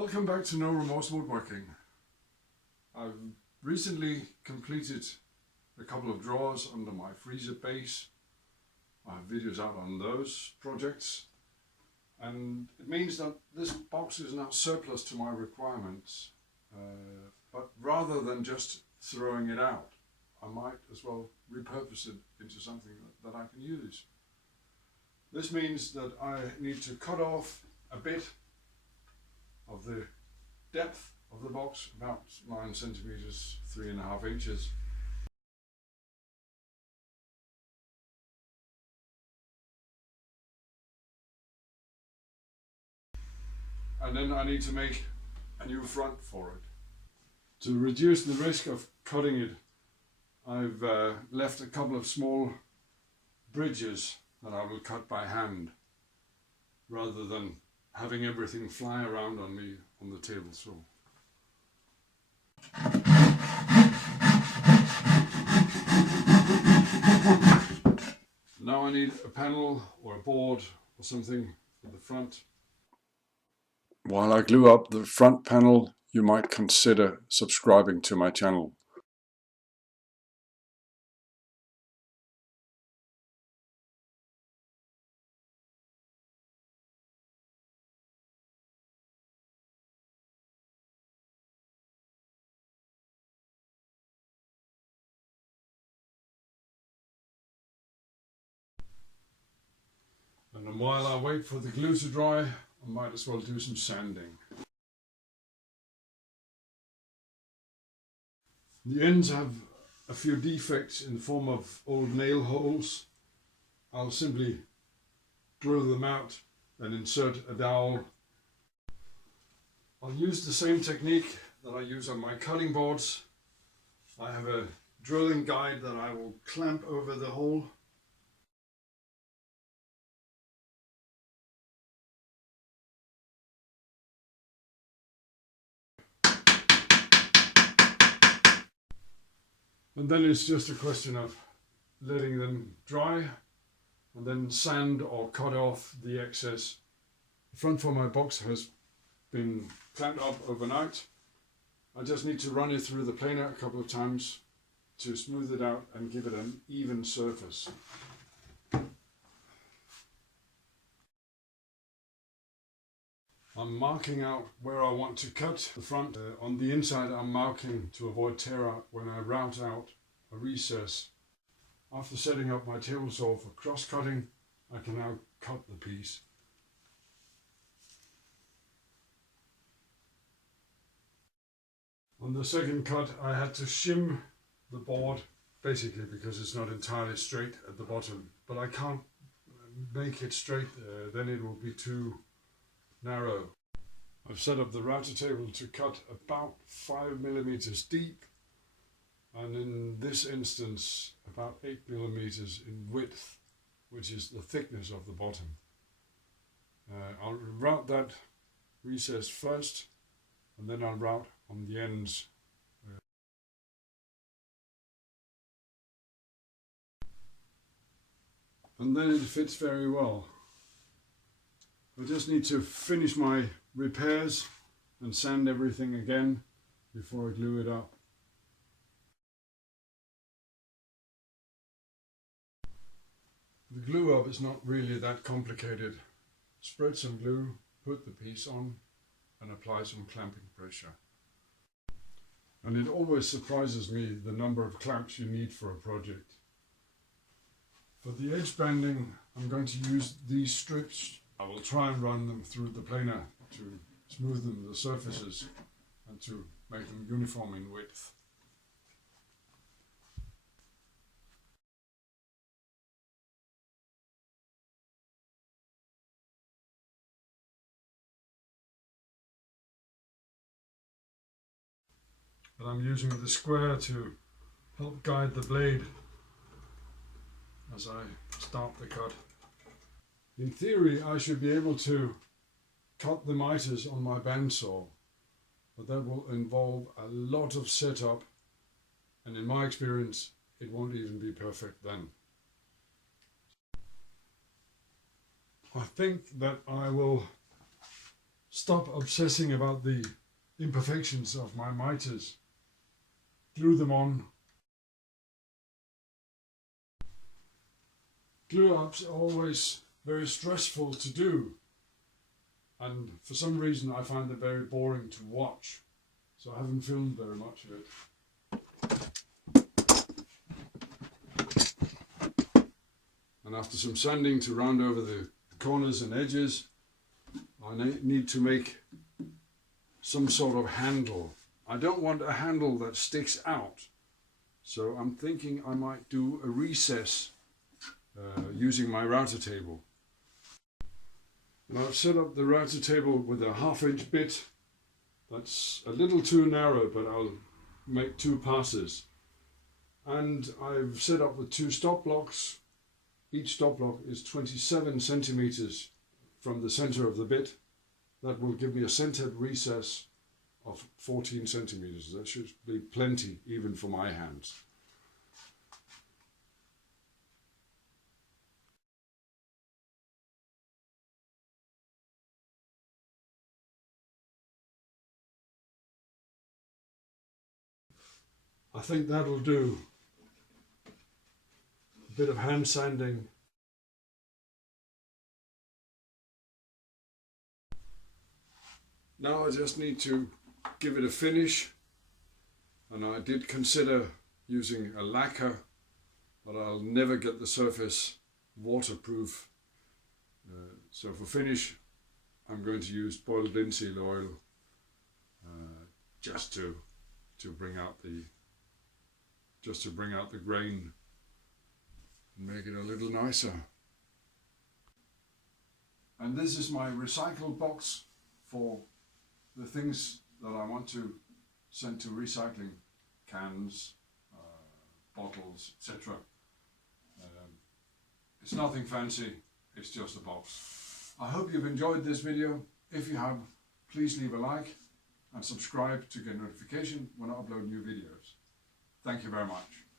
Welcome back to No Remorse Woodworking. I've recently completed a couple of drawers under my freezer base. I have videos out on those projects, and it means that this box is now surplus to my requirements, but rather than just throwing it out, I might as well repurpose it into something that I can use. This means that I need to cut off a bit of the depth of the box, about 9 centimeters, 3.5 inches. And then I need to make a new front for it. To reduce the risk of cutting it, I've left a couple of small bridges that I will cut by hand, rather than having everything fly around on me on the table saw. Now I need a panel or a board or something for the front. While I glue up the front panel, you might consider subscribing to my channel. And while I wait for the glue to dry, I might as well do some sanding. The ends have a few defects in the form of old nail holes. I'll simply drill them out and insert a dowel. I'll use the same technique that I use on my cutting boards. I have a drilling guide that I will clamp over the hole. And then it's just a question of letting them dry and then sand or cut off the excess. The front for my box has been clamped up overnight. I just need to run it through the planer a couple of times to smooth it out and give it an even surface. I'm marking out where I want to cut the front. On the inside I'm marking to avoid tear out when I route out a recess. After setting up my table saw for cross cutting, I can now cut the piece. On the second cut I had to shim the board, basically because it's not entirely straight at the bottom, but I can't make it straight, then it will be too narrow. I've set up the router table to cut about 5 millimeters deep, and in this instance about 8 millimeters in width, which is the thickness of the bottom. I'll route that recess first, and then I'll route on the ends. And then it fits very well. I just need to finish my repairs and sand everything again before I glue it up. The glue up is not really that complicated. Spread some glue, put the piece on, and apply some clamping pressure. And it always surprises me the number of clamps you need for a project. For the edge banding, I'm going to use these strips. I will try and run them through the planer to smoothen the surfaces and to make them uniform in width. But I'm using the square to help guide the blade as I start the cut. In theory, I should be able to cut the miters on my bandsaw, but that will involve a lot of setup, and in my experience, it won't even be perfect then. I think that I will stop obsessing about the imperfections of my miters. Glue them on. Glue ups are always very stressful to do, and for some reason I find them very boring to watch, so I haven't filmed very much of it. And after some sanding to round over the corners and edges, I need to make some sort of handle. I don't want a handle that sticks out, so I'm thinking I might do a recess using my router table. And I've set up the router table with a 1/2 inch bit. That's a little too narrow, but I'll make 2 passes. And I've set up with 2 stop blocks. Each stop block is 27 centimeters from the center of the bit. That will give me a centered recess of 14 centimeters. That should be plenty even for my hands. I think that'll do. A bit of hand sanding. Now I just need to give it a finish, and I did consider using a lacquer, but I'll never get the surface waterproof. So for finish I'm going to use boiled linseed oil just to bring out the grain and make it a little nicer. And this is my recycle box for the things that I want to send to recycling: cans, bottles, etc. It's nothing fancy, it's just a box. I hope you've enjoyed this video. If you have, please leave a like and subscribe to get notification when I upload new videos. Thank you very much.